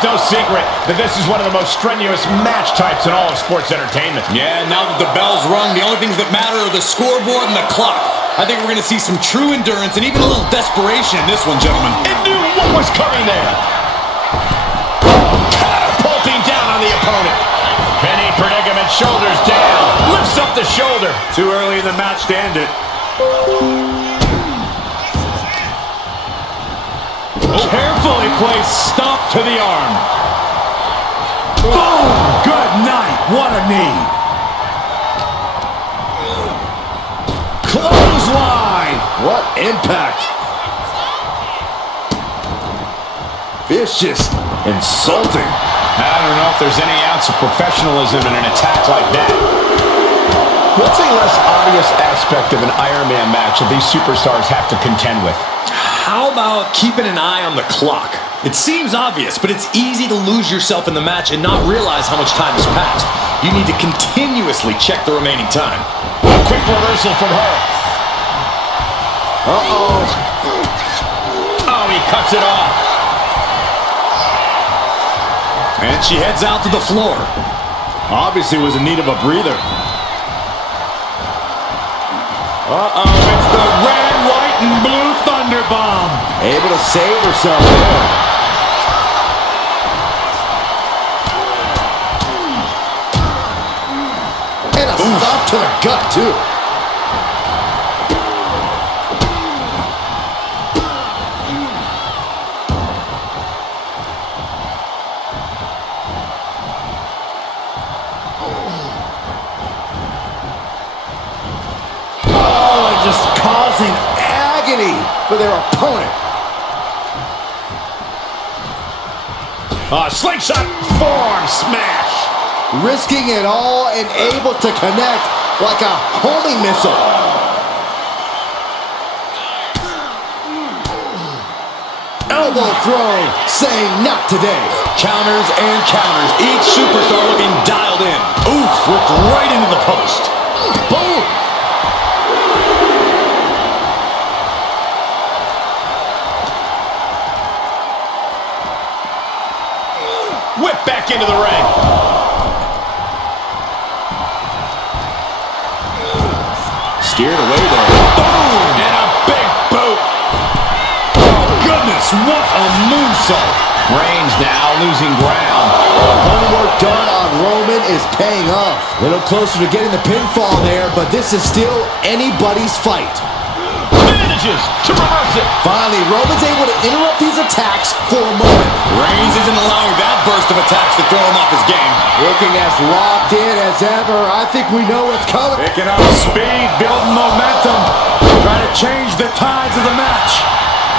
it's no secret that this is one of the most strenuous match types in all of sports entertainment. Yeah, now that the bell's rung, the only things that matter are the scoreboard and the clock. I think we're going to see some true endurance and even a little desperation in this one, gentlemen. It knew what was coming there. Catapulting down on the opponent. Penny predicament, shoulders down. Lifts up the shoulder. Too early in the match to end it. Carefully placed stomp to the arm. Boom! Good night. What a knee. Clothesline. What impact. Vicious. Insulting. I don't know if there's any ounce of professionalism in an attack like that. What's a less obvious aspect of an Iron Man match that these superstars have to contend with? How about keeping an eye on the clock? It seems obvious, but it's easy to lose yourself in the match and not realize how much time has passed. You need to continuously check the remaining time. A quick reversal from her. Uh-oh. Oh, he cuts it off. And she heads out to the floor. Obviously was in need of a breather. Uh-oh, it's the red, white, and blue Thunder Bomb. Able to save herself there. And a stop to the gut, too. Just causing agony for their opponent. Slingshot forearm smash. Risking it all and able to connect like a homing missile. Elbow throw, saying not today. Counters and counters. Each superstar looking dialed in. Oof, ripped right into the post. Boom. Whip back into the ring. Steered away there. Boom! And a big boot. Oh, goodness, what a moonsault. Reigns now losing ground. Homework done on Roman is paying off. A little closer to getting the pinfall there, but this is still anybody's fight. Manages to reverse it. Finally, Roman's able to interrupt these attacks for a moment. Reigns isn't allowing that burst of attacks to throw him off his game. Looking as locked in as ever. I think we know what's coming. Picking up speed, building momentum. Trying to change the tides of the match.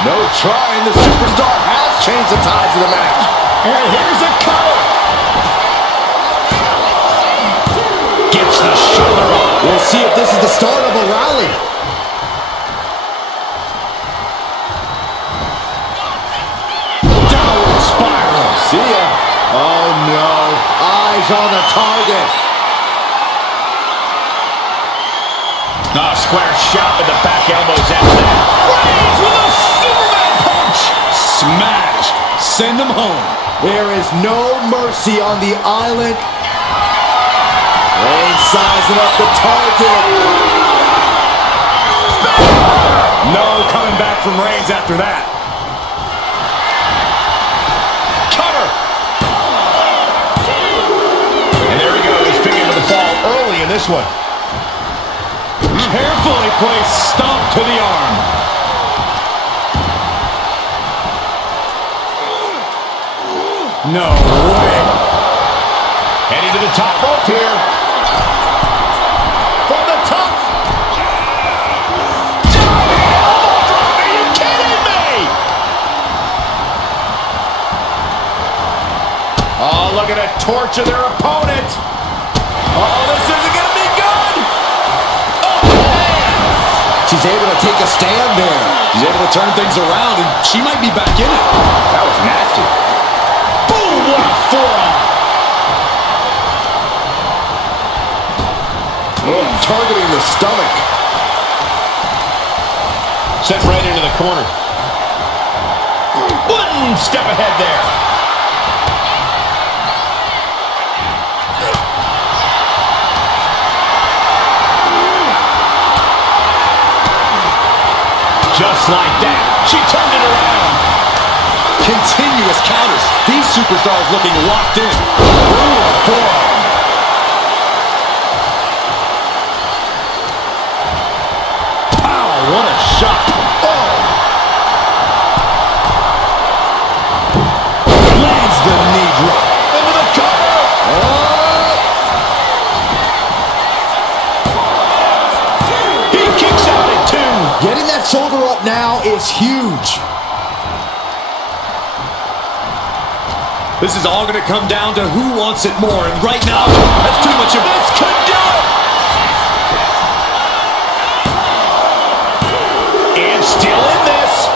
No trying. The superstar has changed the tides of the match. And here's a cover. Gets the shoulder up. We'll see if this is the start of a rally. Downward spiral. See ya. Oh no. Eyes on the target. Square shot with the back elbows after that. Reigns with a Superman punch. Smashed. Send him home. There is no mercy on the island. Reigns sizing up the target. No coming back from Reigns after that. Cover. And there he goes, picking up the fall early in this one. Carefully placed stomp to the arm. No way. Heading to the top rope here. From the top. Diving elbow drop. Are you kidding me? Oh, look at it. Torture their opponent. Oh, this isn't going to be good. Oh, man. She's able to take a stand there. She's able to turn things around, and she might be back in it. That was nasty. Boom, what a forearm. Oh, targeting the stomach. Sent right into the corner. One step ahead there. just like that. She turned it around. Continuous counters. These superstars looking locked in. Brutal forearm. Pow, what a shot. Oh. Lands the knee drop. Into the cover. Oh. He kicks out at 2. Getting that shoulder up now is huge. This is all going to come down to who wants it more. And right now, that's too much of this. Could do it. And still in this.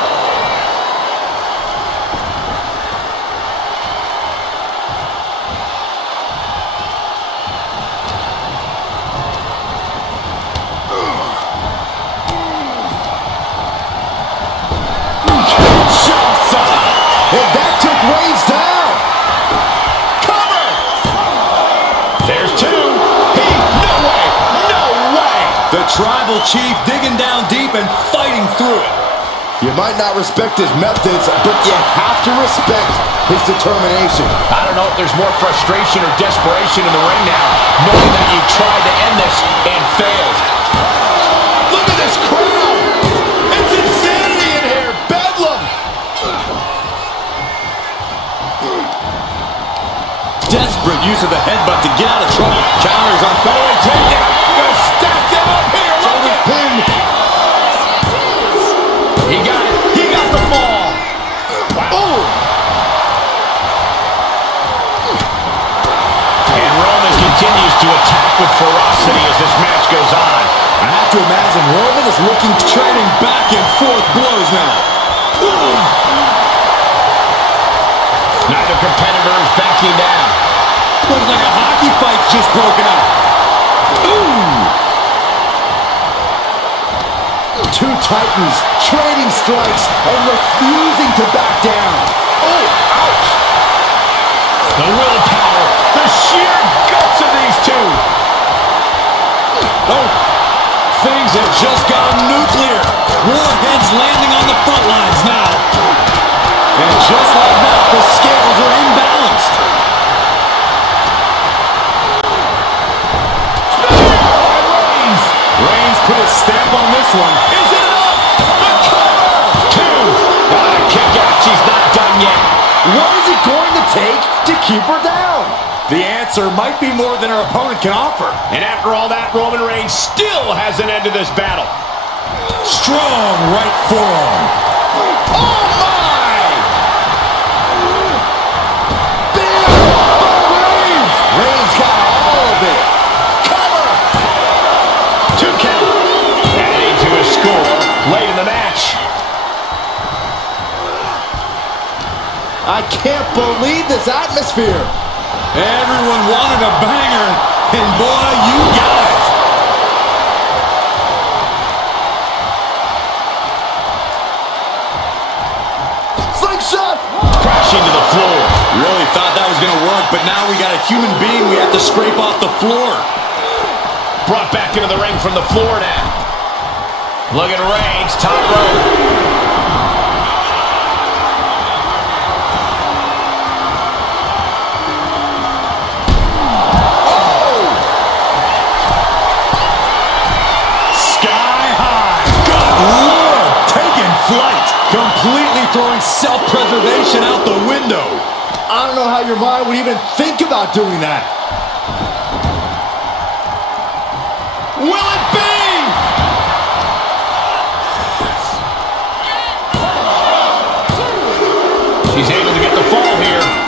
And that took Reigns down. Cover. There's 2. No way. No way. The Tribal Chief digging down deep and fighting through it. You might not respect his methods, but you have to respect his determination. I don't know if there's more frustration or desperation in the ring now, knowing that you tried to end this and failed. Look at this crowd. It's insanity in here. Bedlam. Desperate use of the headbutt to get out of trouble. Counters on Going takedown. Gonna stack them up here. Look at Pin. He got it. He got the fall. Oh. And Roman continues to attack with ferocity as this match goes on. I have to imagine Roman is looking, trading back and forth blows now. Neither competitor is backing down. Looks like a hockey fight's just broken out. two titans trading strikes and refusing to back down. Oh, ouch. The willpower, the sheer guts of these two. Oh, things have just gone nuclear. Warheads landing on the front lines now. And just like that, the scales are imbalanced. Reigns put his stamp on this one. Is it enough? The cover! 2. Got a kick out. She's not done yet. What is it going to take to keep her down? The answer might be more than her opponent can offer. And after all that, Roman Reigns still has an end to this battle. Strong right forearm. Oh, my! Big by Reigns. Reigns got all of it. Cover! 2 count. Adding to his score late in the match. I can't believe this atmosphere. Everyone wanted a banger, and boy, you got it. Slingshot. Crashing to the floor. Really thought that was going to work, but now we got a human being we have to scrape off the floor. Brought back into the ring from the floor now. Look at Reigns, top rope. Completely throwing self-preservation out the window. I don't know how your mind would even think about doing that. Will it be? She's able to get the fall here.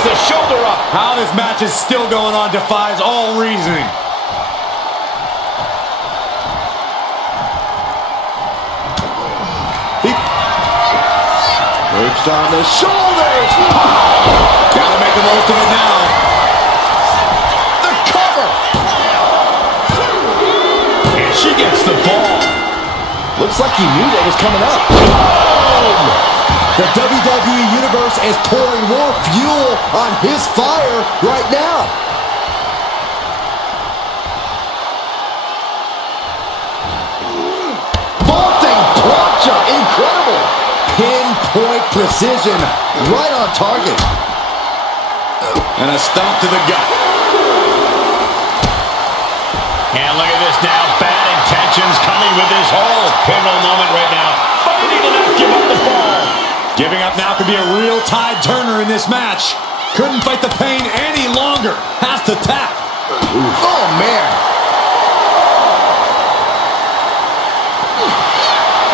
The shoulder up. How this match is still going on defies all reasoning. He perched on the shoulders. Gotta make the most of it now. The cover. gets the fall. Looks like he knew that was coming up. Boom! The WWE Universe is pouring more fuel on his fire right now. Vaulting plancha, incredible. Pinpoint precision, right on target. And a stomp to the gut. And look at this now. Bad intentions coming with this whole pivotal moment right now. Fighting to not give up the fall. Giving up now could be a real tide turner in this match. Couldn't fight the pain any longer. Has to tap. Oh, man.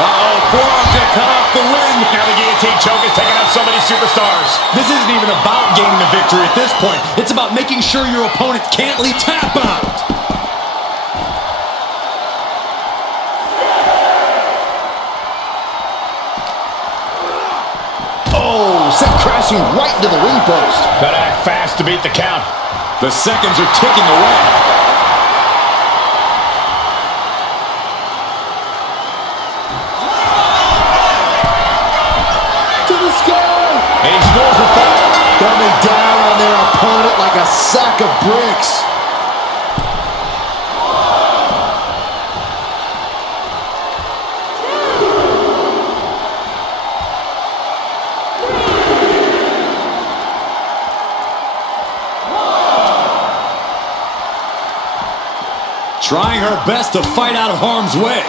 Uh-oh, forearm to cut off the wind. Now the guillotine choke is taking out so many superstars. This isn't even about gaining the victory at this point. It's about making sure your opponent can't leave tap out. Oh, sent crashing right into the ring post. Gotta act fast to beat the count. The seconds are ticking away. To the sky. And he scores a fall. Coming down on their opponent like a sack of bricks. Trying her best to fight out of harm's way.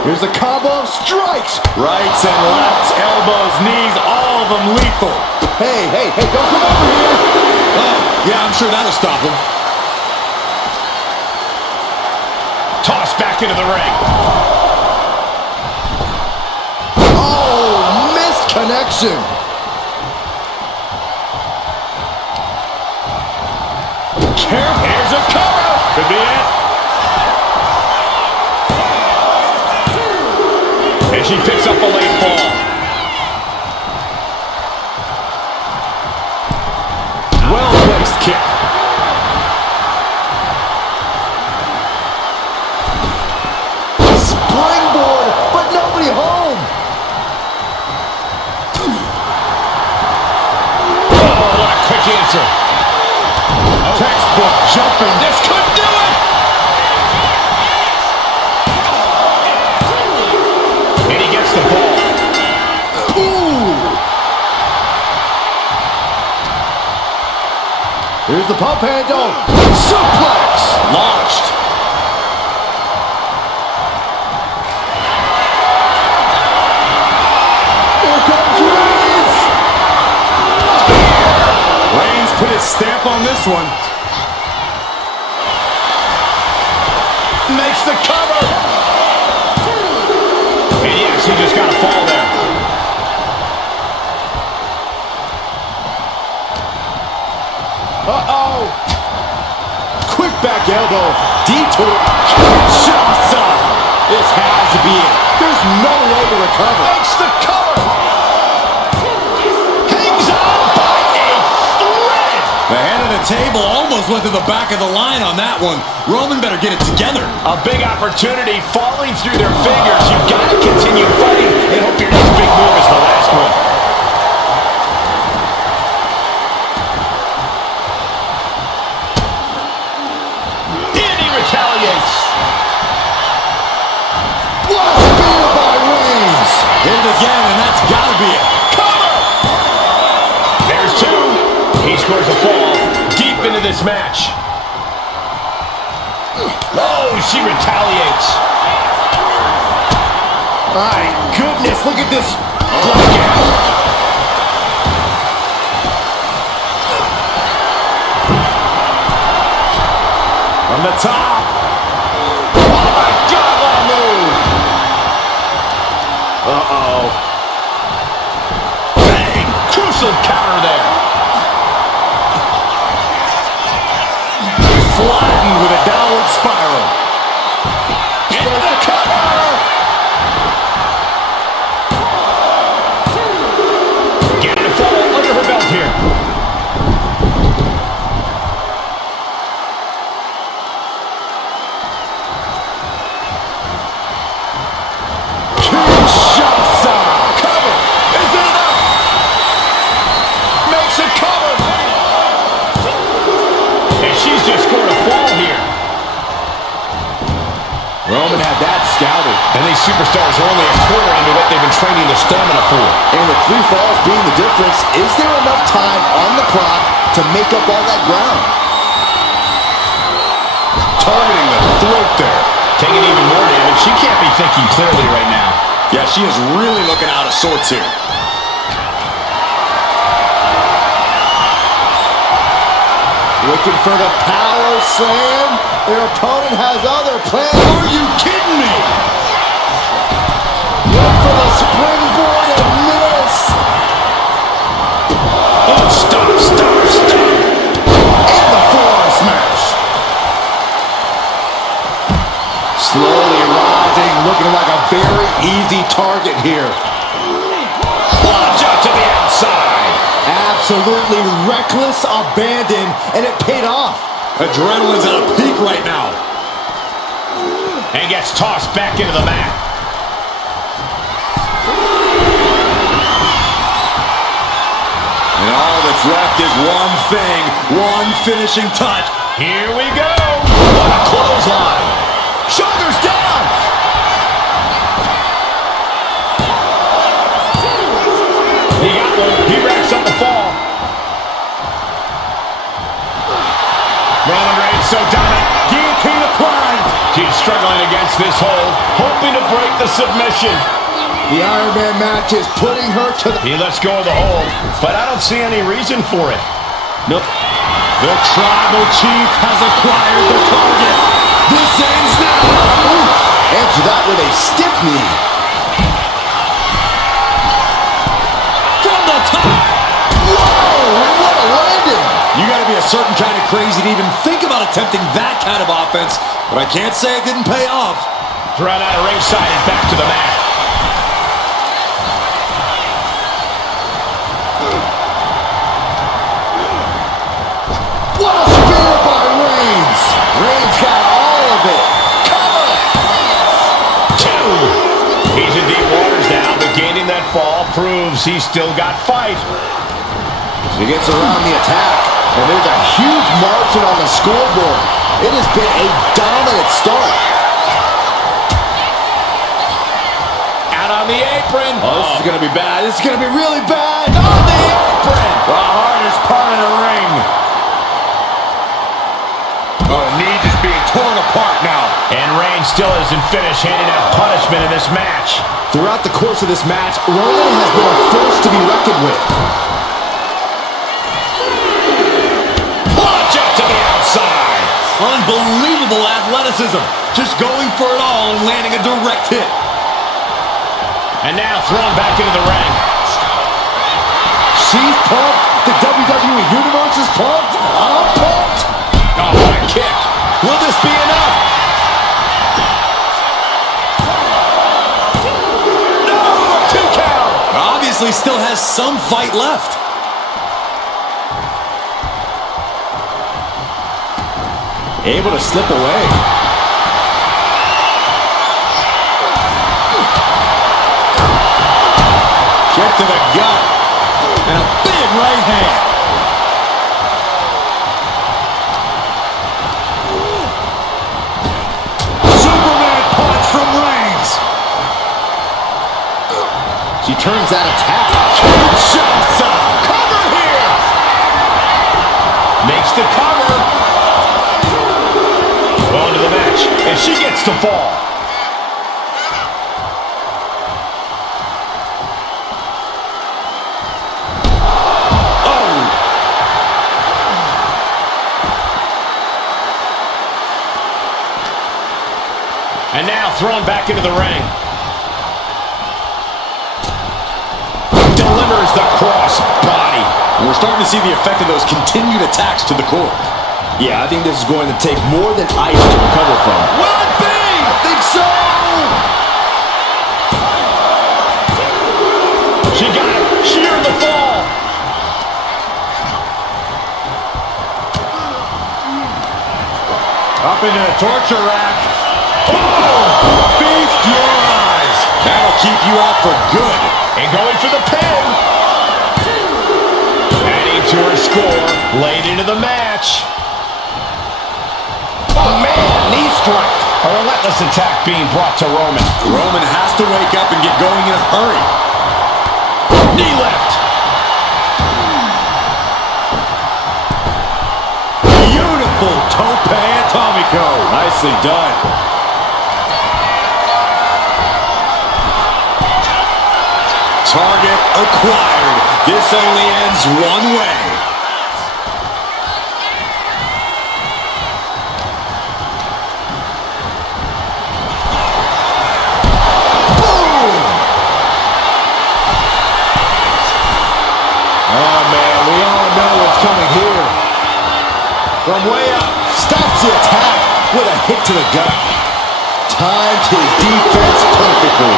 Here's a combo of strikes. Rights and lefts, elbows, knees, all of them lethal. Hey, don't come over here. Oh, yeah, I'm sure that'll stop him. Tossed back into the ring. Oh, missed connection. Here's a cover. Could be it. And she picks up a late fall. Well-placed kick. Springboard, but nobody home. Oh, what a quick answer. Textbook jumping. This could do it. And he gets the ball. Ooh. Here's the pump handle. Suplex. Launched. Here comes Reigns. Reigns put his stamp on this one. Makes the cover. And yes, he just got a fall there. Uh-oh. Quick back elbow. Detour. Kinshasa. This has to be it. There's no way to recover. Makes the cover. Hangs on by a thread. The head of the table almost went to the back of the line on that one. Roman better get it together. A big opportunity falling through their fingers. You've got to continue fighting and hope your next big move is the last one. And he retaliates. What a spear by Reigns. Hit it again, and that's got to be it. Cover. There's two. He scores a fall deep into this match. Oh, she retaliates. My goodness, look at this. From the top. Oh my God, what a move. Uh-oh. Bang, crucial counter there. Flattened with a downward spiral. Into the cover. Getting a fall under her belt here. Roman had that scouted. And these superstars are only a quarter into what they've been training their stamina for. And with 3 falls being the difference, is there enough time on the clock to make up all that ground? Targeting the throat there. Taking even more damage. She can't be thinking clearly right now. Yeah, she is really looking out of sorts here. Looking for the power slam. Their opponent has other plans. Are you kidding me? Look for the springboard and miss. Oh, stop. And the forearm smash. Slowly rising, looking like a very easy target here. Launch out to the outside. Absolutely reckless abandon, and it paid off. Adrenaline's at a peak right now. And gets tossed back into the mat. And all that's left is one thing, one finishing touch. Here we go. What a clothesline. Shoulders down. He got one. He racks up the fall. Roman Reigns so dominant. Guillotine applied. She's struggling against this hold, hoping to break the submission. The Iron Man match is putting her to the... He lets go of the hold, but I don't see any reason for it. Nope. The Tribal Chief has acquired the target. This ends now. Answer that with a stiff knee. From the top. Whoa, what a landing. You got to be a certain kind of crazy to even think about attempting that kind of offense, but I can't say it didn't pay off. Thrown out of ringside and back to the mat. What a spear by Reigns. Reigns got all of it. Cover. 2. He's in deep waters now, but gaining that fall proves he's still got fight. He gets around the attack, and there's a huge margin on the scoreboard. It has been a dominant start. Out on the apron. Oh, this is going to be bad. This is going to be really bad. On the apron. The hardest part of the ring. Oh, knee just being torn apart now. And Reigns still isn't finished handing out punishment in this match. Throughout the course of this match, Roman has been a force to be reckoned with. Launch up to the outside. Unbelievable athleticism. Just going for it all and landing a direct hit. And now thrown back into the ring. She's pumped. The WWE Universe is pumped. I'm pumped. Oh, what a kick. Will this be enough? No, a 2 count. Obviously still has some fight left. Able to slip away. Kick to the gut. And a big right hand. Superman punch from Reigns. She turns that attack. Kinshasa. Cover here. Makes the cover. On to the match. And she gets the fall. And now thrown back into the ring. Delivers the cross body. And we're starting to see the effect of those continued attacks to the core. Yeah, I think this is going to take more than ice to recover from. Will it be? I think so! She got it. She earned the fall. Up into the torture rack. Oh! Feast your eyes. That'll keep you out for good. And going for the pin. Adding to her score late into the match. Oh, man, knee strike. A relentless attack being brought to Roman. Roman has to wake up and get going in a hurry. Knee lift. Beautiful tope atomico. Nicely done. Target acquired. This only ends one way. Boom! Oh, man, we all know what's coming here. From way up, stops the attack with a hit to the gut. Timed his defense perfectly.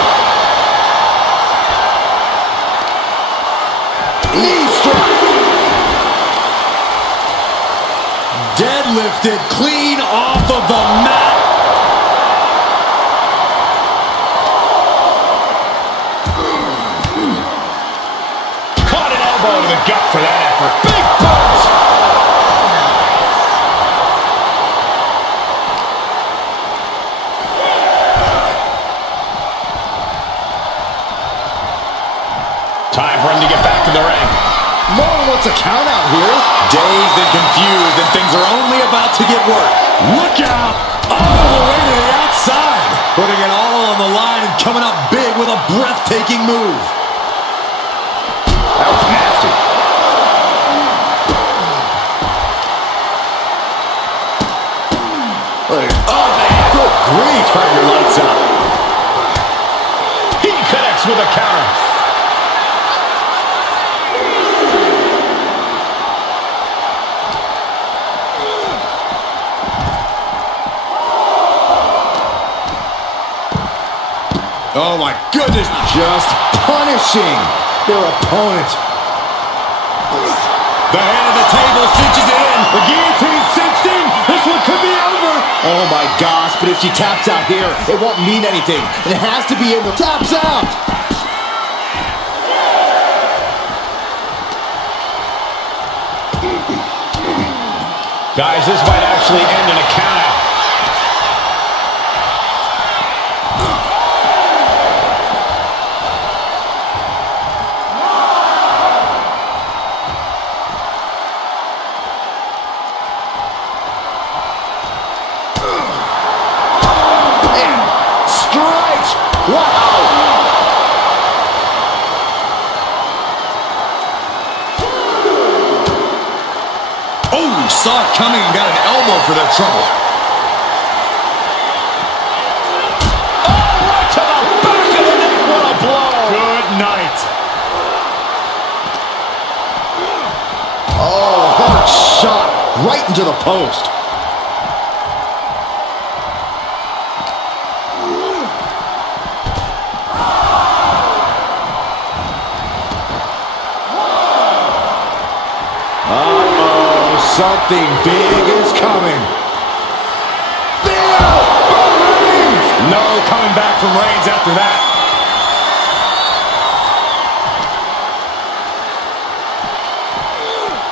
Knee strike. Deadlifted clean off of the mat. Caught an elbow to the gut for that effort. Big punch. Time for him to get back to the ring. No one wants a count out here. Dazed and confused, and things are only about to get worse. Look out! All the way to the outside. Putting it all on the line and coming up big with a breathtaking move. That was nasty. Oh, man. Good grief. Turn your lights out. He connects with a counter. Oh my goodness. Just punishing their opponent. The head of the table cinches it in. The guillotine cinched in. This one could be over. Oh my gosh, but if she taps out here, it won't mean anything. It has to be in the taps out. Guys, this might actually end in a countout. Strikes. Wow. Oh, saw it coming and got an elbow for their trouble. Oh, right to the back of the neck. What a blow. Good night. Oh, hard shot right into the post. Something big is coming. No coming back from Reigns after that.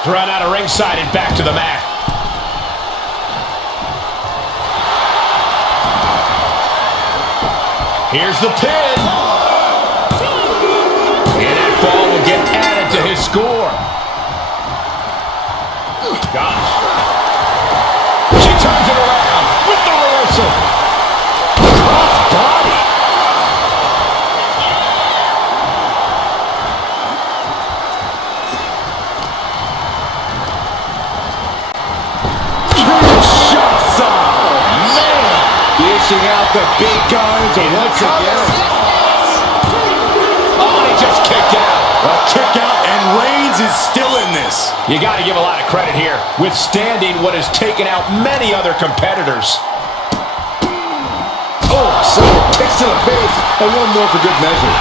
Thrown out of ringside and back to the mat. Here's the pin. And that fall will get added to his score. Gosh. She turns it around with the reversal. Cross body. Kinshasa. Man. Dishing out the big guns once again. Oh, he just kicked out. A kick out, and Reigns is still in this. You got to give a lot of credit here, withstanding what has taken out many other competitors. Oh, so kicks to the face, and one more for good measure.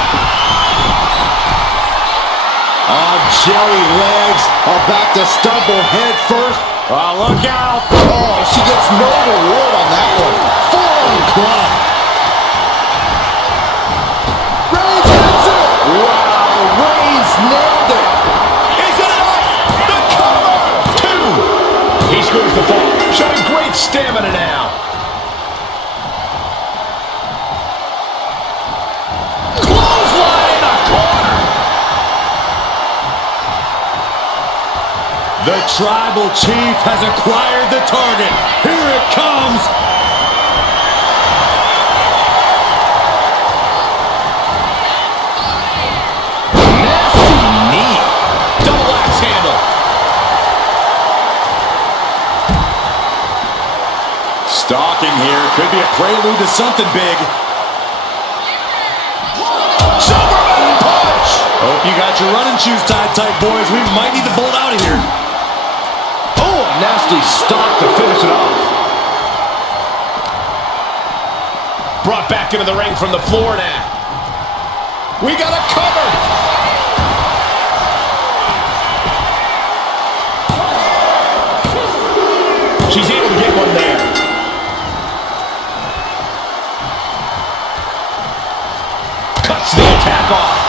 On jelly legs, about to stumble head first. Oh, look out. Oh, she gets no reward on that one. Full-on club. Reigns hits it. Wow, Reigns nailed it. Is it enough? The cover! 2. He screws the fall, showing great stamina now. The Tribal Chief has acquired the target. Here it comes. Nasty knee. Double axe handle. Stalking here. Could be a prelude to something big. Superman punch! Hope you got your running shoes tied tight, boys. We might need to bolt out of here. Oh, a nasty stomp to finish it off. Brought back into the ring from the floor now. We got a cover. She's able to get one there. Cuts the attack off.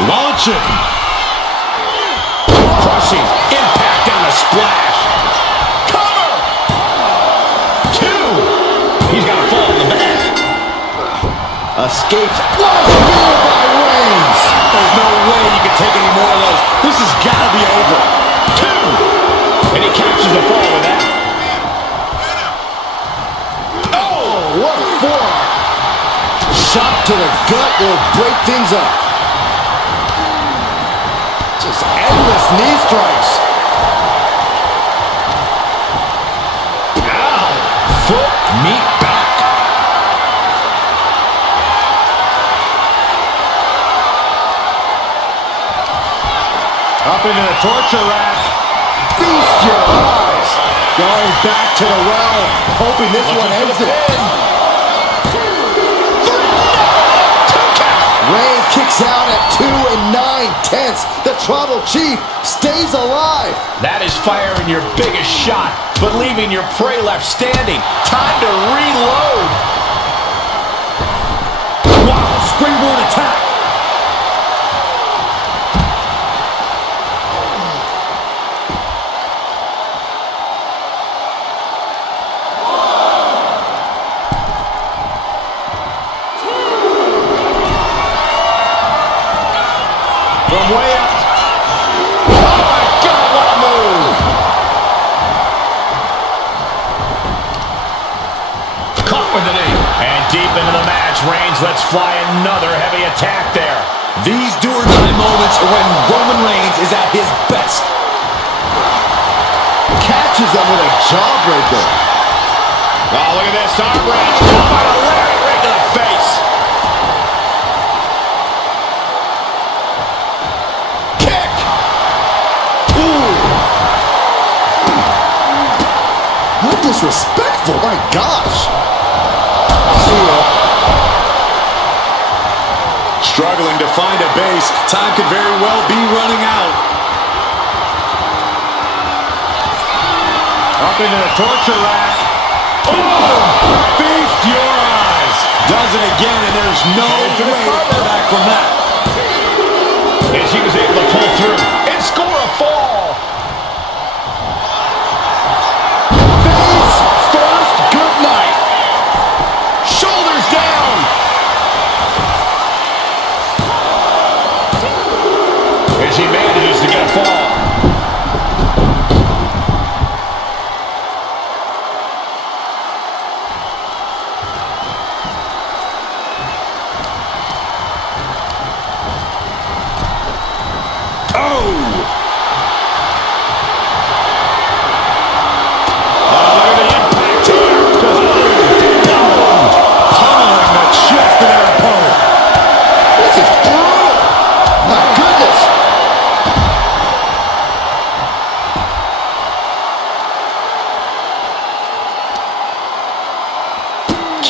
Launching. Crushing. Impact and a splash. Cover. Two. He's got to fall in the back. Escapes. What a spear by Reigns! There's no way you can take any more of those. This has got to be over. Two. And he captures the fall with that. Oh, what a forearm! Shot to the gut will break things up. Just endless knee strikes. Ow. Foot meet back. Up into the torture rack. Feast your eyes. Going back to the well, hoping this one ends it. Reigns kicks out at 2 9/10. The Tribal Chief stays alive. That is firing your biggest shot, but leaving your prey left standing. Time to reload. Wow, springboard attack. From way up. Oh my God, what a move. Caught with the knee. And deep into the match, Reigns lets fly another heavy attack there. These do-or-die moments are when Roman Reigns is at his best. Catches them with a jawbreaker. Oh, look at this arm wrench. Oh, by the leg, right to the face. Kick. Ooh. How disrespectful, my gosh. See ya. Struggling to find a base. Time could very well be running out. Up into the torture rack. Oh! Feast your eyes. Does it again, and there's no way to come back from that. And she was able to pull through and score a fall. Face first, good night. Shoulders down. And she manages to get a fall.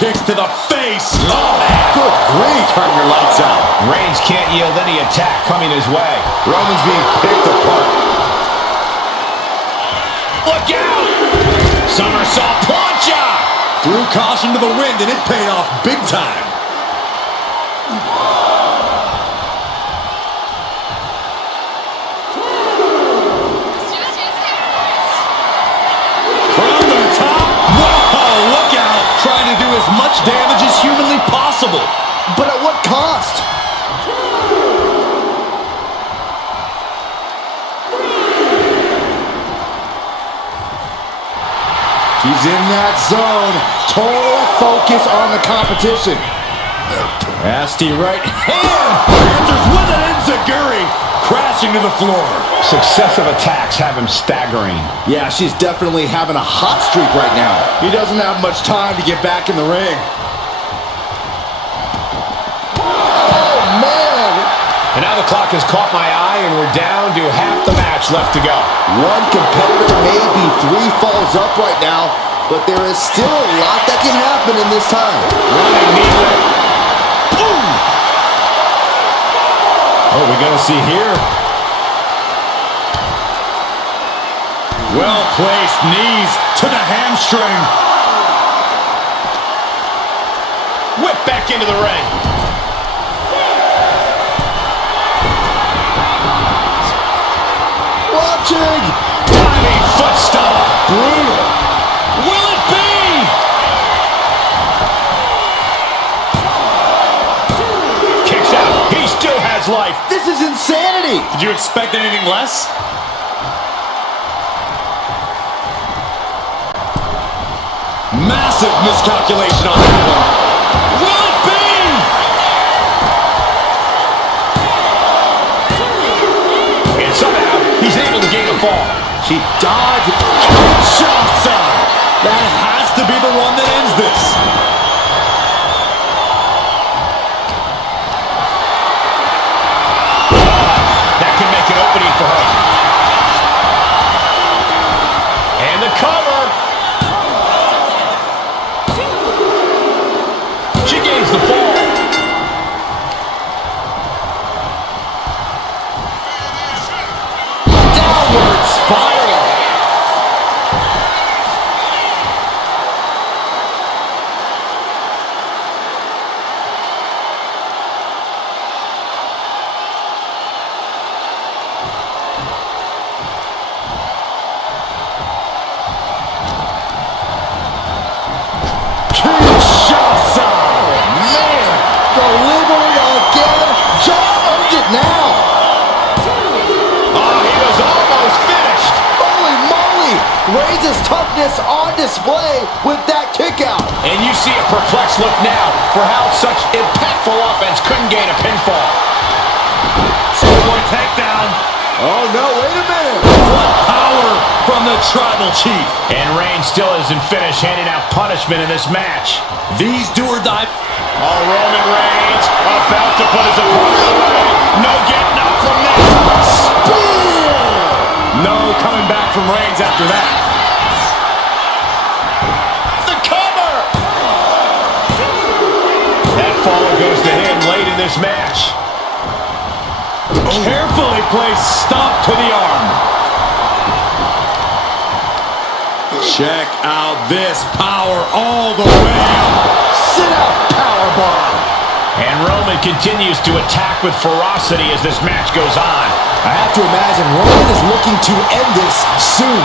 Kicks to the face. Oh, man. Good grief. Turn your lights out. Reigns can't yield any attack coming his way. Roman's being picked apart. Look out! Somersault plancha! Threw caution to the wind, and it paid off big time. From the top. Whoa, look out. Trying to do as much damage as humanly possible. But at what cost? She's in that zone. Total focus on the competition. Nasty right hand. Answers with an enziguri. Crashing to the floor. Successive attacks have him staggering. Yeah, she's definitely having a hot streak right now. He doesn't have much time to get back in the ring. Oh, man! And now the clock has caught my eye, and we're down to half the match left to go. One competitor may be 3 falls up right now, but there is still a lot that can happen in this time. Running knee lift. Boom! What are we going to see here? Well-placed knees to the hamstring. Whip back into the ring. Watching! Diving foot stomp. Brutal. Will it be? Kicks out. He still has life. This is insanity! Did you expect anything less? Massive miscalculation on that one. Will it be? And somehow, he's able to gain a fall. She dodged. Kinshasa! That has to be the one that ends this. That can make an opening for her. And the cover. She gains the fall. Downward spiral. Kinshasa! Man, delivering again. John earned it now. Oh, he was almost finished. Holy moly! Reigns' toughness on display with that kick out. And you see a perplexed look now for how such impactful offense couldn't gain a pinfall. Schoolboy takedown. Oh no, wait a minute. What power from the tribal chief. And Reigns still isn't finished handing out punishment in this match. These do-or-die. Oh, Roman Reigns about to put his opponent away. No getting up from that. Spear! No coming back from Reigns after that. The cover! That fall goes to him late in this match. Carefully placed stomp to the arm. Check out this power all the way up. Sit out powerbomb. And Roman continues to attack with ferocity as this match goes on. I have to imagine Roman is looking to end this soon.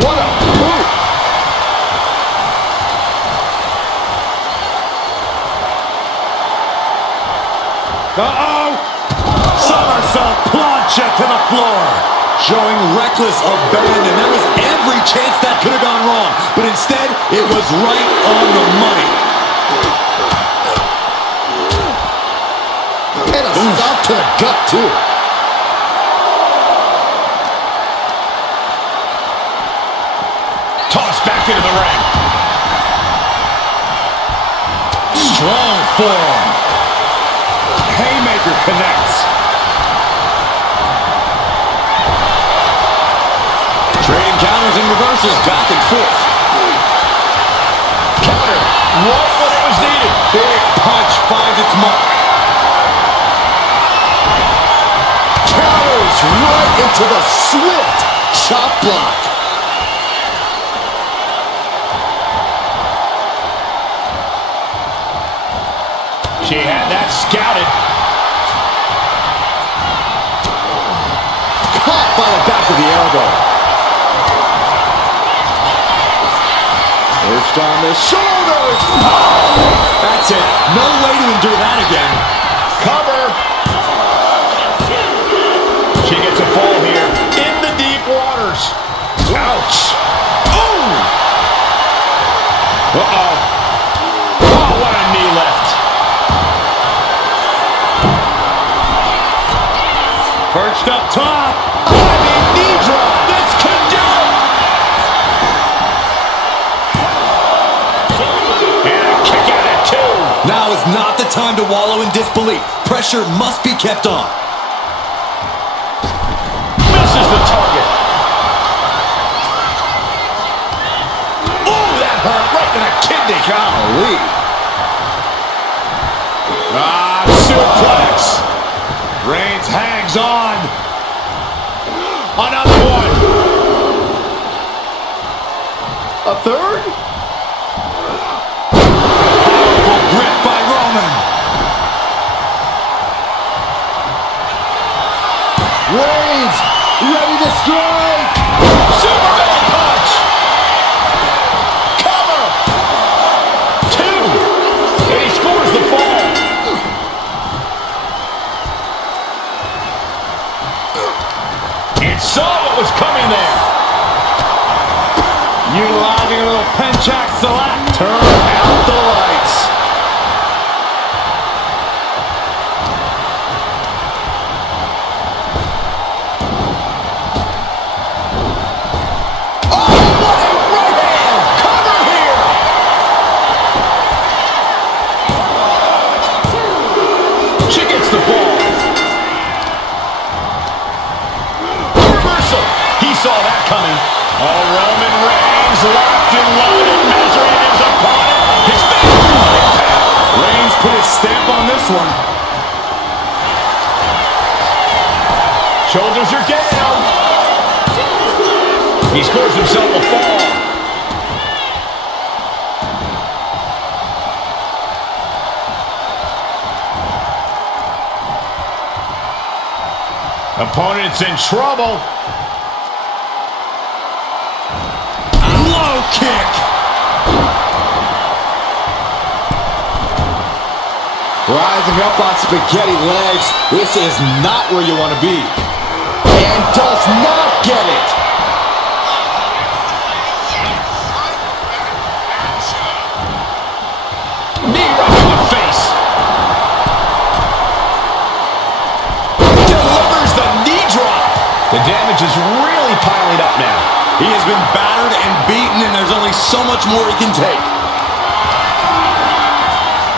What a boot! Uh-oh! Somersault plancha to the floor. Showing reckless abandon. There was every chance that could have gone wrong. But instead, it was right on the money. And a stop to the gut, too. Tossed back into the ring. Strong form. Haymaker connects. Trading counters and reversals back and forth. Counter. Right when it was needed. Big punch finds its mark. Counters right into the swift chop block. She had that scouted. Caught by the back of the elbow. First on the shoulders. That's it. No endure that again. Cover. She gets a fall here in the deep waters. Ouch. Ooh. Uh-oh. Oh, what a knee lift. Perched up top. Knee drop. This could do it. And a kick out at 2. Now is not the time to wallow in disbelief. Pressure must be kept on. Misses the target. Ooh, that hurt right in the kidney. Golly. Suplex. Reigns hangs on. Another one. A third? Powerful grip by Roman. Reigns, ready to strike. Superman punch. Cover. 2. And he scores the fall. And saw what was coming there. Utilizing a little penchak select. Turn out the lights. She gets the ball. Reversal. He saw that coming. Oh, Roman Reigns locked and loaded, measuring his opponent. His Reigns put his stamp on this one. shoulders are down. He scores himself a fall. Opponent's in trouble. Low kick. Rising up on spaghetti legs. This is not where you want to be. And does not get it. Knee right to the face. Delivers the knee drop. The damage is really piling up now. He has been battered and beaten, and there's only so much more he can take.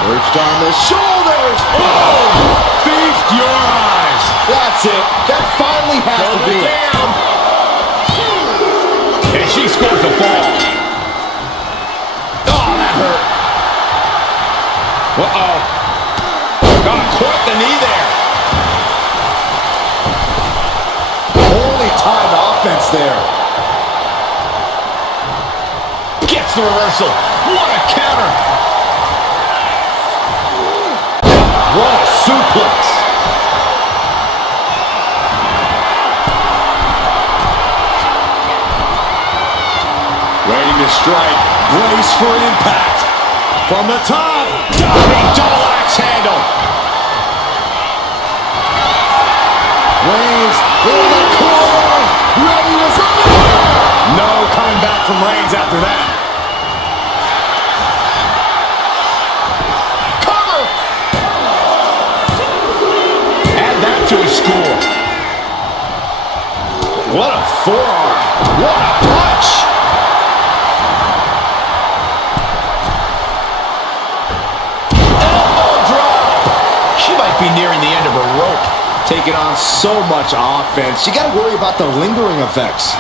Perched on the shoulders. Oh! Feast your eyes. That's it. That finally has to do it. Down. And she scores the fall. Oh, that hurt. Uh-oh. Got quite the knee there. Only timed offense there. Gets the reversal. What a counter. What a suplex. Ready to strike. Brace for impact. From the top. Diving double axe handle. Reigns in the corner. Ready to strike. No coming back from Reigns after that. Cover. Add that to his score. What a forearm. What a punch. Elbow drop. She might be nearing the end of her rope. Taking on so much offense. You got to worry about the lingering effects.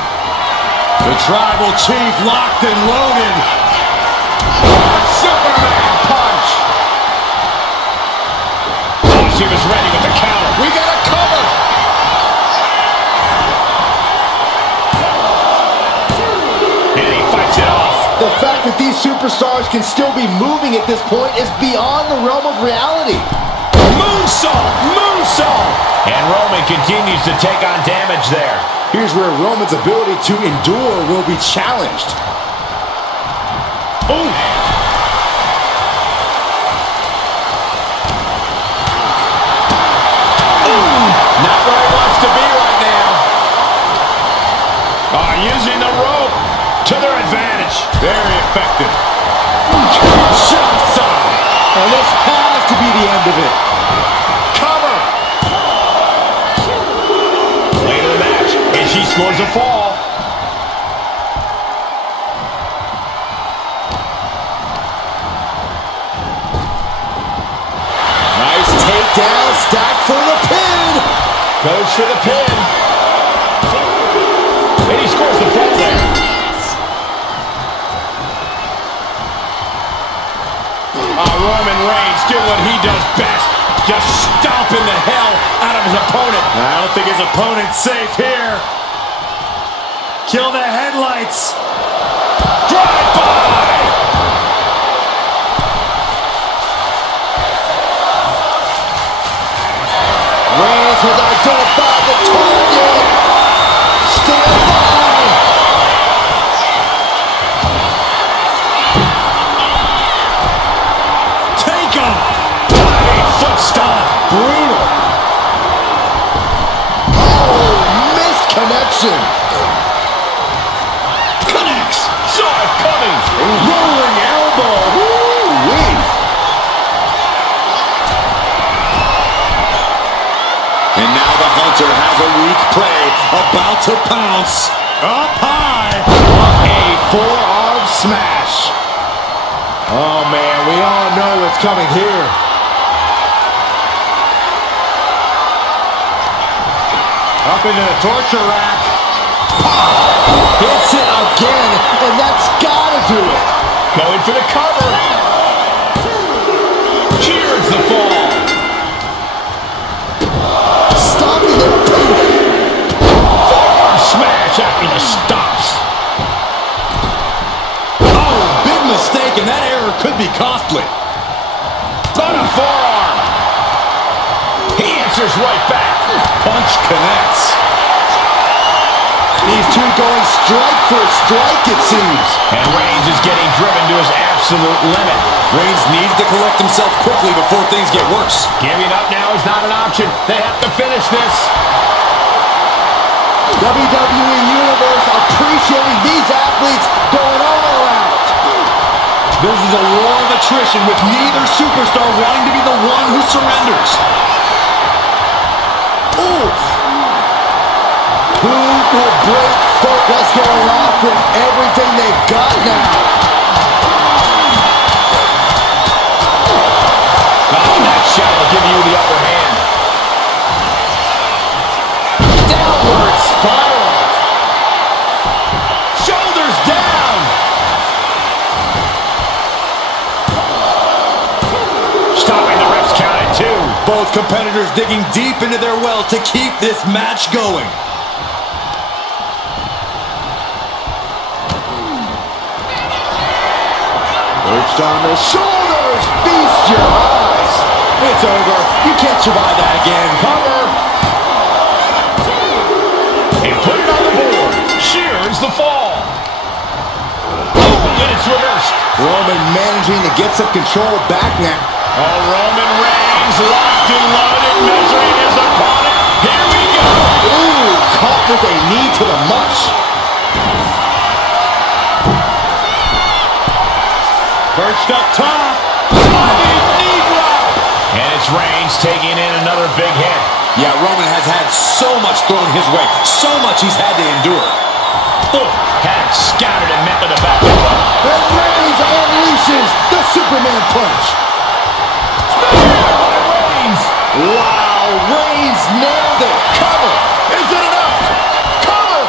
The tribal chief locked and loaded. Superman punch. Oh, she was ready with the counter. We got a cover. And he fights it off. The fact that these superstars can still be moving at this point is beyond the realm of reality. Moonsault. Moonsault. And Roman continues to take on damage there. Here's where Roman's ability to endure will be challenged. Ooh. And this has to be the end of it. Cover. Late in the match, and she scores a fall. Nice takedown, stacked for the pin. Goes for the pin. And he scores the fall there. Roman Reigns doing what he does best. Just stomping the hell out of his opponent. I don't think his opponent's safe here. Kill the headlights. Drive-by. Reigns has identified the target. Stand by. Take off. Diving foot stomp. Brutal. Oh, missed connection. Connects. Saw it coming. Rolling elbow. Woo-wee. And now the Hunter has a weak prey about to pounce. Up high. A forearm smash. Oh, man, we all know what's coming here. Up into the torture rack. Hits it again, and that's gotta do it. Going for the cover. Cheers the fall. Stopping the pin. Forearm smash after the stops. Oh, big mistake, and that error could be costly. On a forearm. He answers right back. Punch connects. These two going strike for strike, it seems. And Reigns is getting driven to his absolute limit. Reigns needs to collect himself quickly before things get worse. Giving up now is not an option. They have to finish this. WWE Universe appreciating these athletes going all out. This is a war of attrition with neither superstar wanting to be the one who surrenders. Oof. Who will break focus going off with everything they've got now? Oh, that shot will give you the upper hand. Downward spiral. Shoulders down. Stopping the ref's count at 2. Both competitors digging deep into their wells to keep this match going. Perched on the shoulders. Feast your eyes. It's over. You can't survive that again. Cover. And put it on the board. Shears the fall. Oh, and it's reversed. Roman managing to get some control back now. Oh, Roman Reigns locked and loaded, measuring his opponent. Here we go. Ooh, caught with a knee to the mush. Perched up top. Diving knee drop. And it's Reigns taking in another big hit. Yeah, Roman has had so much thrown his way. So much he's had to endure. Had it scattered and met with a back elbow. And Reigns unleashes the Superman punch. By Reigns. Wow, Reigns nailed it. Cover. Is it enough? Cover.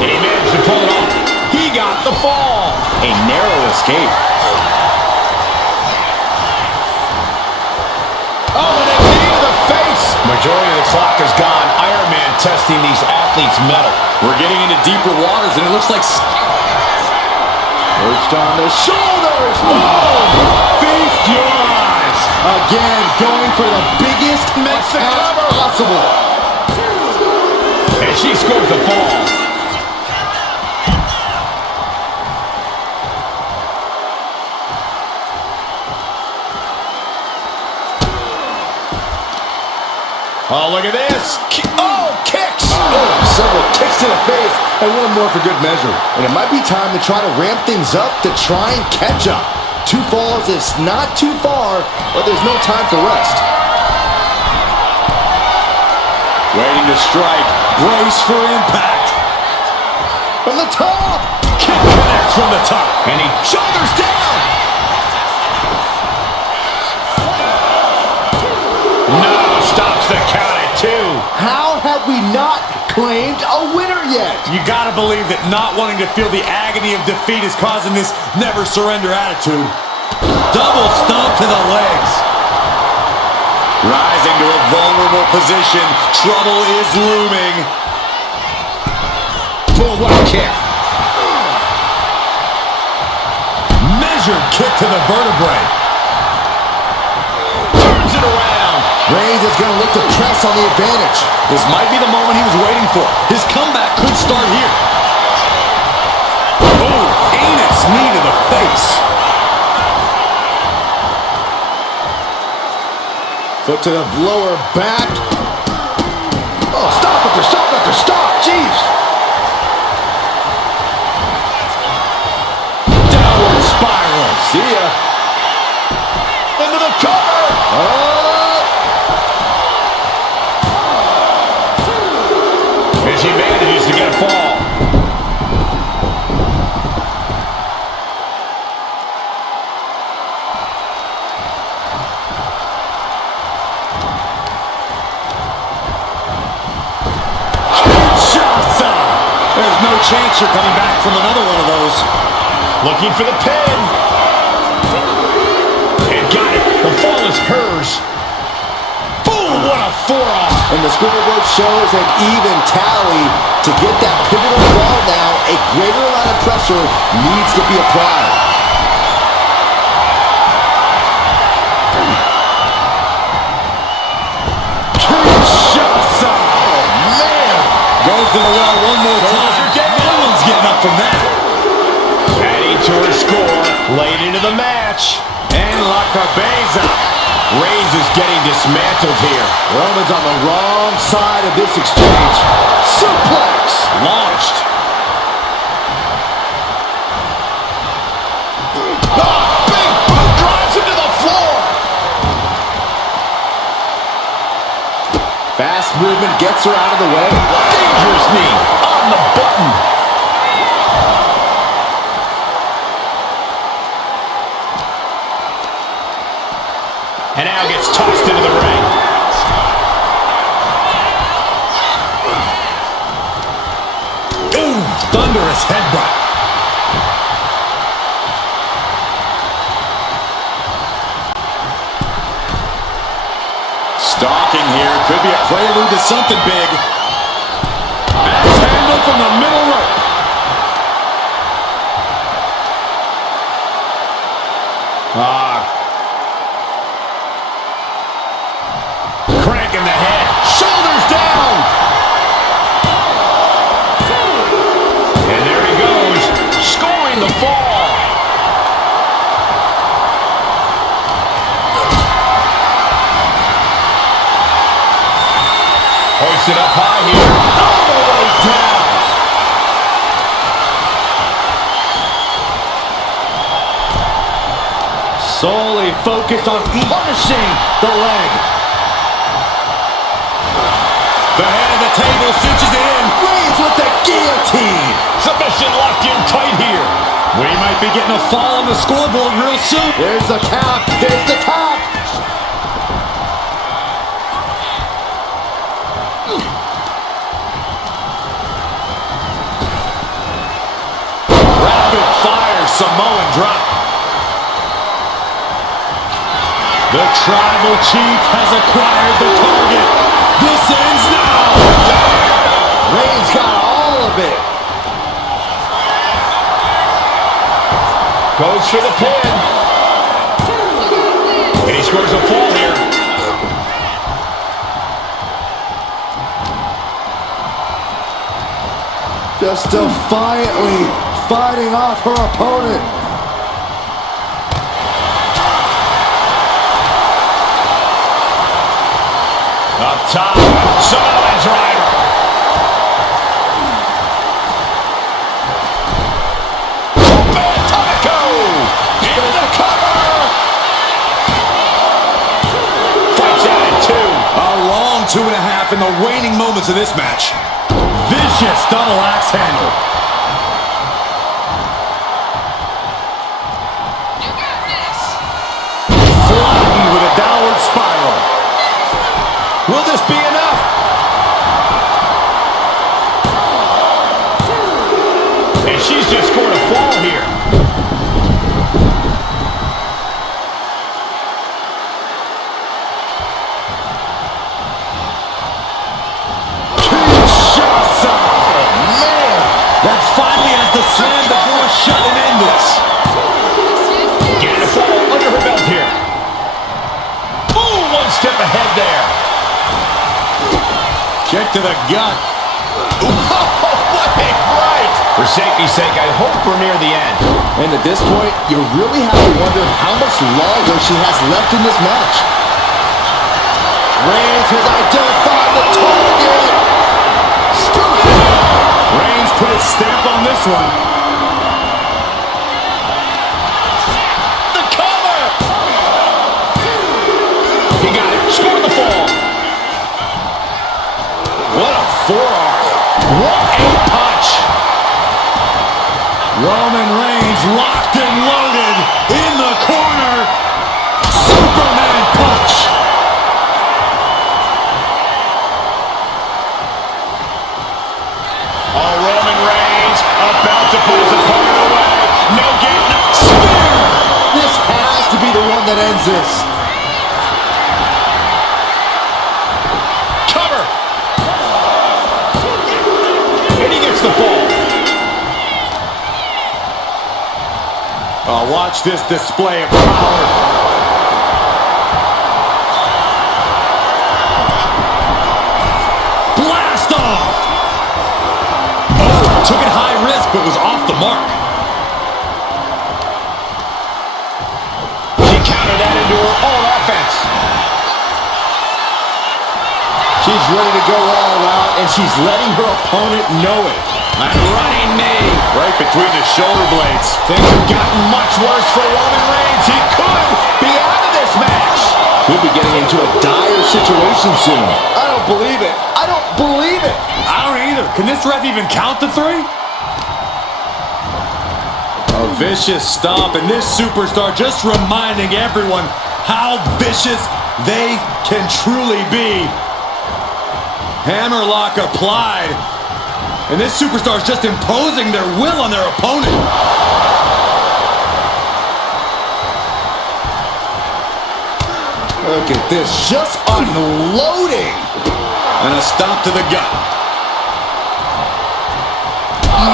And he managed to pull it off. He got the fall. A narrow escape. Oh, and a knee to the face. Majority of the clock is gone. Iron Man testing these athletes' mettle. We're getting into deeper waters, and it looks like... Perched on the shoulders. Boom. Feast your eyes. Again, going for the biggest Makes the count cover. possible. And she scores the fall. Oh, look at this. Oh, kicks. Oh, several kicks to the face, and one more for good measure. And it might be time to try to ramp things up to try and catch up. 2 falls is not too far, but there's no time for rest. Waiting to strike. Brace for impact. From the top. Kick connects from the top. And he Shoulders down. no stops the count at 2. How have we not claimed a winner yet? You gotta believe that not wanting to feel the agony of defeat is causing this never surrender attitude. Double stomp to the legs. Rising to a vulnerable position. Trouble is looming. Boom, what a kick. Measured kick to the vertebrae. Turns it around. Reigns is going to look to press on the advantage. This might be the moment he was waiting for. His comeback could start here. Oh, anus knee to the face. Foot to the lower back. Oh, stop after stop after stop. Jeez. Downward spiral. See ya. Into the cover. Oh. As he manages to get a fall. There's no chance you're coming back from another one of those. Looking for the pin. And got it. The fall is hers. Boom, what a forearm. And the scoreboard shows an even tally. To get that pivotal fall now, a greater amount of pressure needs to be applied. Kinshasa! Oh, man. Goes to the well one more time. No one's getting up from that. Adding to her score. Late into the match. And La Cabeza. Reigns is getting dismantled here. Roman's on the wrong side of this exchange. Suplex. Launched. Big boot drives him to the floor. Fast movement gets her out of the way. Dangerous knee on the button. And now gets tossed into the ring. Ooh, thunderous headbutt. Stalking here. Could be a prelude to something big. Axe handle from the middle rope. Cranking the head. Shoulders down. And there he goes. Scoring the fall. Hoisted up high here. All the way down. Solely focused on punishing the leg. The head of the table cinches it in. Reigns with the guillotine. Submission locked in tight here. We might be getting a fall on the scoreboard real soon. There's the tap. There's the tap. Rapid fire Samoan drop. The tribal chief has acquired the target. This ends now. Reigns got all of it. Goes for the pin. And he scores a fall here. Just defiantly fighting off her opponent. Up top, Samoan driver. Taco into the cover. in the waning moments of this match. Vicious double axe handle. Flying with a downward spiral. Will this be enough? And she's just scored a fall here. That finally has to slam the door shut and end this. Getting a fall under her belt here. Boom, one step ahead there. Kick to the gut. What a right. For safety's sake, I hope we're near the end. And at this point, you really have to wonder how much longer she has left in this match. Reigns has identified the target. Reigns put his stamp on this one. The cover. He got it. Scored the fall. What a forearm. What a punch. Roman Reigns locked and loaded in the corner. Superman punch. Oh, Roman Reigns about to put his opponent away. No getting up. Spear. This has to be the one that ends this. Cover. And he gets the fall. Oh, watch this display of power. Blast off. Oh, took it high risk, but was off the mark. She countered that into her own offense. She's ready to go all out, and she's letting her opponent know it. A running knee. Right between the shoulder blades. Things have gotten much worse for Roman Reigns. He could be out of this match. Could be getting into a dire situation soon. I don't believe it. I don't believe it. I don't either. Can this ref even count to 3? A vicious stomp, and this superstar just reminding everyone how vicious they can truly be. Hammerlock applied. And this superstar is just imposing their will on their opponent. Look at this, just unloading. And a stomp to the gut.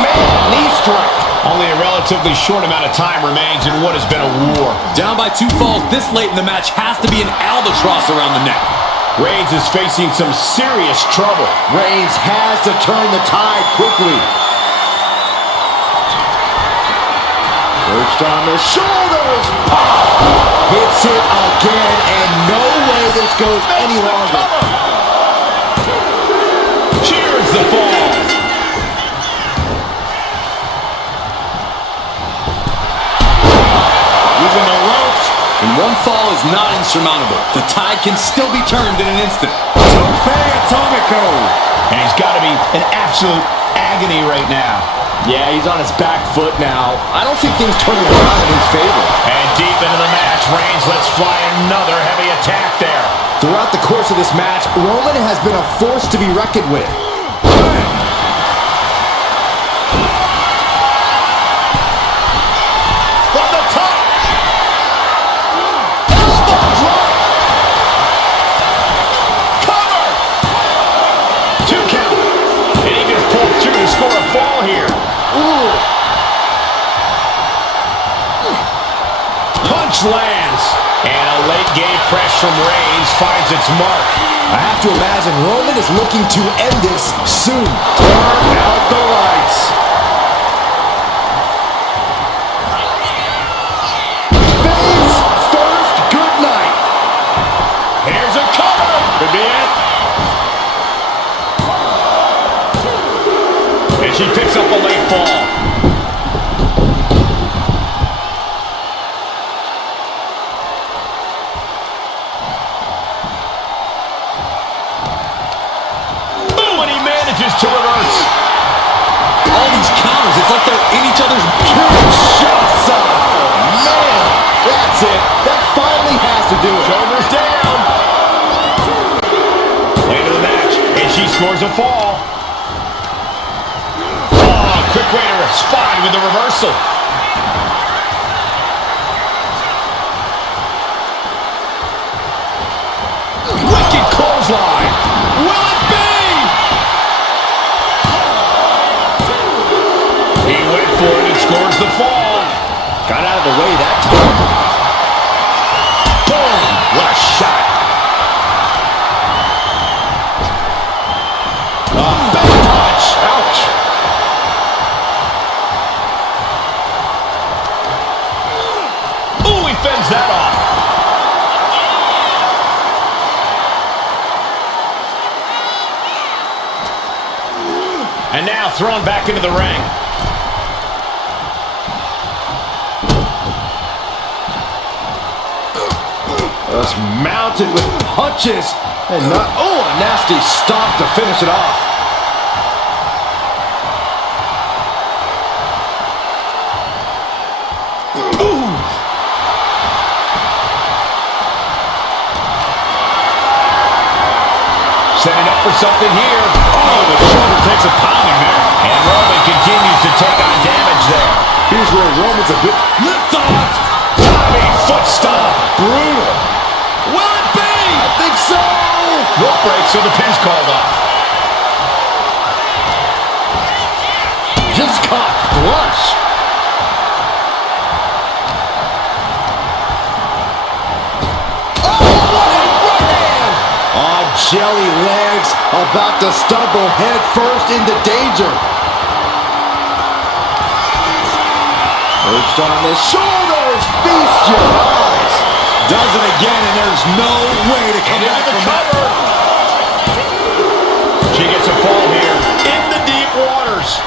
Man, knee strike. Only a relatively short amount of time remains in what has been a war. Down by 2 falls this late in the match has to be an albatross around the neck. Reigns is facing some serious trouble. Reigns has to turn the tide quickly. Perched on the shoulders. Hits it again, and no way this goes any longer. Cheers the fall. Using the ropes, and one fall is not insurmountable. The tide can still be turned in an instant. Tope Atomico. And he's got to be in absolute agony right now. Yeah, he's on his back foot now. I don't see things turning around in his favor. And deep into the match, Reigns lets fly another heavy attack there. Throughout the course of this match, Roman has been a force to be reckoned with. From the top. Elbow drop. Cover. 2 count. And he just pulled through to score a fall here. Punch lands. And a late game press from Reigns finds its mark. I have to imagine Roman is looking to end this soon. Turn out the lights. Face first, good night. Here's a cover. Could be it. And she picks up a late fall. scores a fall. Oh, quick way to respond with the reversal. Wicked clothesline. Will it be? He went for it and scores the fall. Got out of the way that time. Boom! What a shot. Back punch. Ouch. Ooh, he fends that off. And now thrown back into the ring. Just mounted with punches. And not, oh, a nasty stomp to finish it off. Ooh. Setting up for something here. Oh, the shoulder takes a pounding there. And Roman continues to take on damage there. Here's where Roman's a bit lift off. Diving foot stomp. Brutal. Will it be? I think so. Rope break, so the pin's called off. Just caught flush. Oh, what a right hand. On jelly legs, about to stumble head first into danger. Perched on the shoulders, feast your eyes. Does it again, and there's no way to come back from cover. She gets a fall here in the deep waters.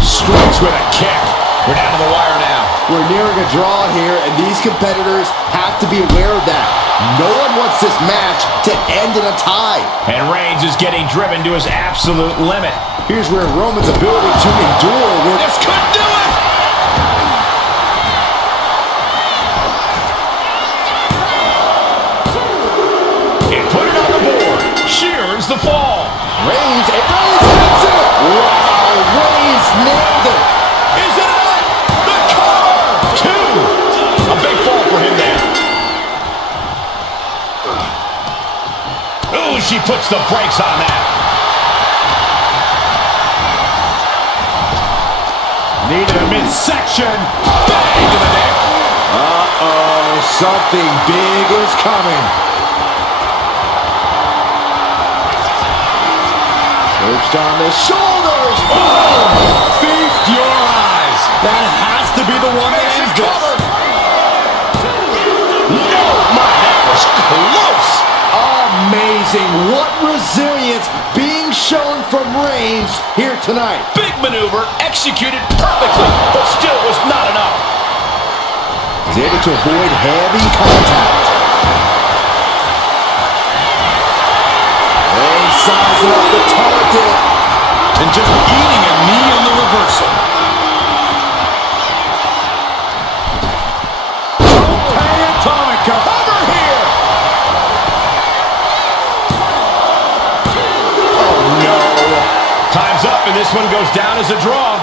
Strikes with a kick. We're down to the wire now. We're nearing a draw here, and these competitors have to be aware of that. No one wants this match to end in a tie. And Reigns is getting driven to his absolute limit. Here's where Roman's ability to endure with... This could do it! And put it on the board. She earns the fall. Reigns hits it! Wow, Reigns nailed it! Is it enough? The cover! Two! A big fall for him there. Ooh, she puts the brakes on that. Needed a midsection. Bang to the neck. Uh-oh, something big is coming. Perched on the shoulders. Boom! Feast your eyes. That has to be the one that ends this. No, my, that was close. Amazing. What resilience being shown from Reigns here tonight. Big maneuver, executed perfectly, but still was not enough. He's able to avoid heavy contact. Reigns sizing up the target. And just eating a knee on the reversal. Atomic cover here. Oh, no. Time's up, and this one goes down as a draw.